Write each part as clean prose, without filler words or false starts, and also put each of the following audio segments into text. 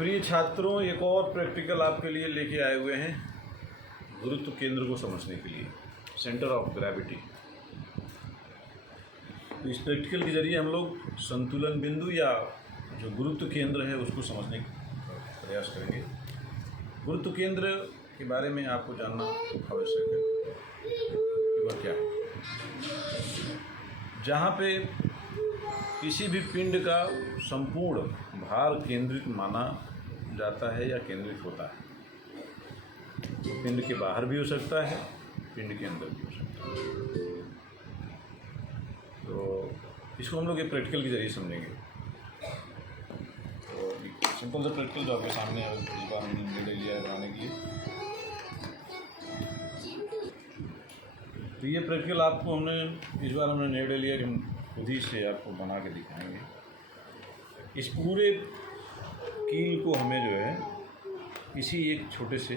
प्रिय छात्रों, एक और प्रैक्टिकल आपके लिए लेके आए हुए हैं गुरुत्व केंद्र को समझने के लिए, सेंटर ऑफ ग्रेविटी। तो इस प्रैक्टिकल के जरिए हम लोग संतुलन बिंदु या जो गुरुत्व केंद्र है उसको समझने का प्रयास करेंगे। गुरुत्व केंद्र के बारे में आपको जानना आवश्यक है कि वह क्या है। जहाँ पे किसी भी पिंड का संपूर्ण भार केंद्रित माना जाता है या केंद्रित होता है। पिंड के बाहर भी हो सकता है, पिंड के अंदर भी हो सकता है। तो इसको हम लोग एक प्रैक्टिकल के जरिए समझेंगे। तो सिंपल सा प्रैक्टिकल जो आपके सामने है, इस बार हमने निर्णय लिया है बनाने के लिए। तो ये प्रैक्टिकल आपको इस बार हमने निर्णय लिया कि हम खुद ही से आपको बना के दिखाएंगे। इस पूरे कील को हमें जो है इसी एक छोटे से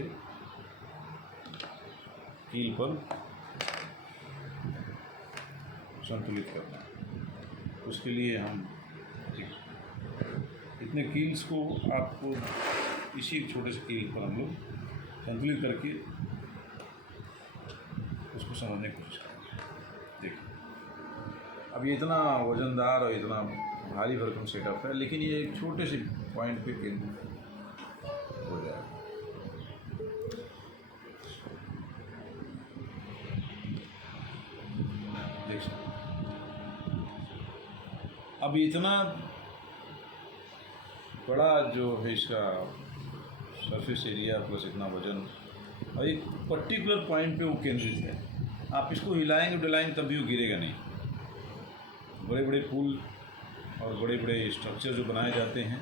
कील पर संतुलित करना है। उसके लिए हम इतने कील्स को आपको इसी एक छोटे से कील पर हम लोग संतुलित करके उसको समझने की कोशिश करेंगे। देखिए, अब ये इतना वजनदार और इतना भारी भरकम सेटअप है, लेकिन ये एक छोटे से पॉइंट पे केंद्रित हो जाएगा। देख सकते, अब इतना बड़ा जो है इसका सरफेस एरिया प्लस इतना वजन और एक पर्टिकुलर पॉइंट पे वो केंद्रित है। आप इसको हिलाएंगे डलाएंगे तब भी वो गिरेगा नहीं। बड़े बड़े पुल और बड़े बड़े स्ट्रक्चर जो बनाए जाते हैं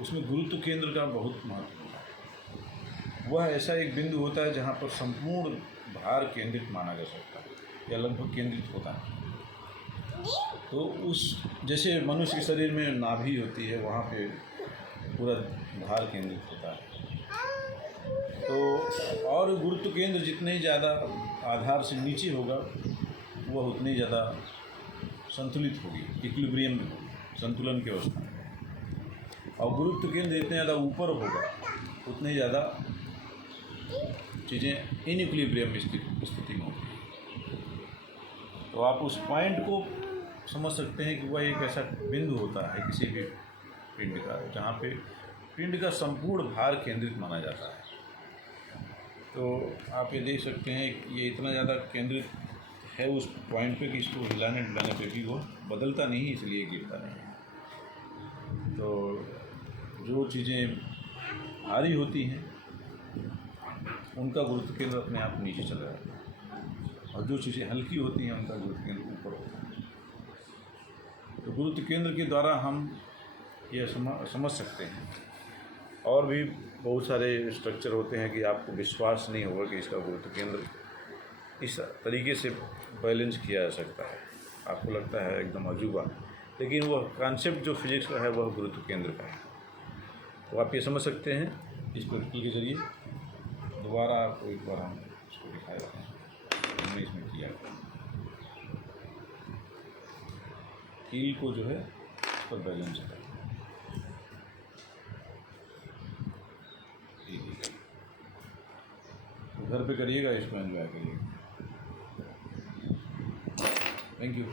उसमें गुरुत्व केंद्र का बहुत महत्व होता है। वह ऐसा एक बिंदु होता है जहाँ पर संपूर्ण भार केंद्रित माना जा सकता है या लगभग केंद्रित होता है। तो उस जैसे मनुष्य के शरीर में नाभि होती है, वहाँ पे पूरा भार केंद्रित होता है। तो और गुरुत्व केंद्र जितने ज़्यादा आधार से नीचे होगा वह उतनी ज़्यादा संतुलित होगी, इक्विलिब्रियम में होगी, संतुलन की अवस्था में। और गुरुत्व केंद्र जितने ज़्यादा ऊपर होगा उतनी ज़्यादा चीज़ें इनइक्विलिब्रियम स्थिति में होगी। तो आप उस पॉइंट को समझ सकते हैं कि वह एक ऐसा बिंदु होता है किसी भी पिंड का जहाँ पे पिंड का संपूर्ण भार केंद्रित माना जाता है। तो आप ये देख सकते हैं कि ये इतना ज़्यादा केंद्रित है उस पॉइंट पे कि इसको हिलाने डुलाने पे भी वो बदलता नहीं, इसलिए गिरता नहीं। तो जो चीज़ें भारी होती हैं उनका गुरुत्व केंद्र अपने आप नीचे चला जाता है और जो चीज़ें हल्की होती हैं उनका गुरुत्व केंद्र ऊपर होता है। तो गुरुत्व केंद्र के द्वारा हम यह समझ सकते हैं। और भी बहुत सारे स्ट्रक्चर होते हैं कि आपको विश्वास नहीं होगा कि इसका गुरुत्व केंद्र इस तरीके से बैलेंस किया जा सकता है। आपको लगता है एकदम अजूबा, लेकिन वह कॉन्सेप्ट जो फिजिक्स का है वह गुरुत्व केंद्र का है। तो आप ये समझ सकते हैं इस प्रैक्टिकल के जरिए। दोबारा आपको एक बार हम इसको दिखाया हमने इसमें किया। कील को जो है इस पर बैलेंस है। तो घर पे करिएगा, इसको एंजॉय करिएगा। Thank you.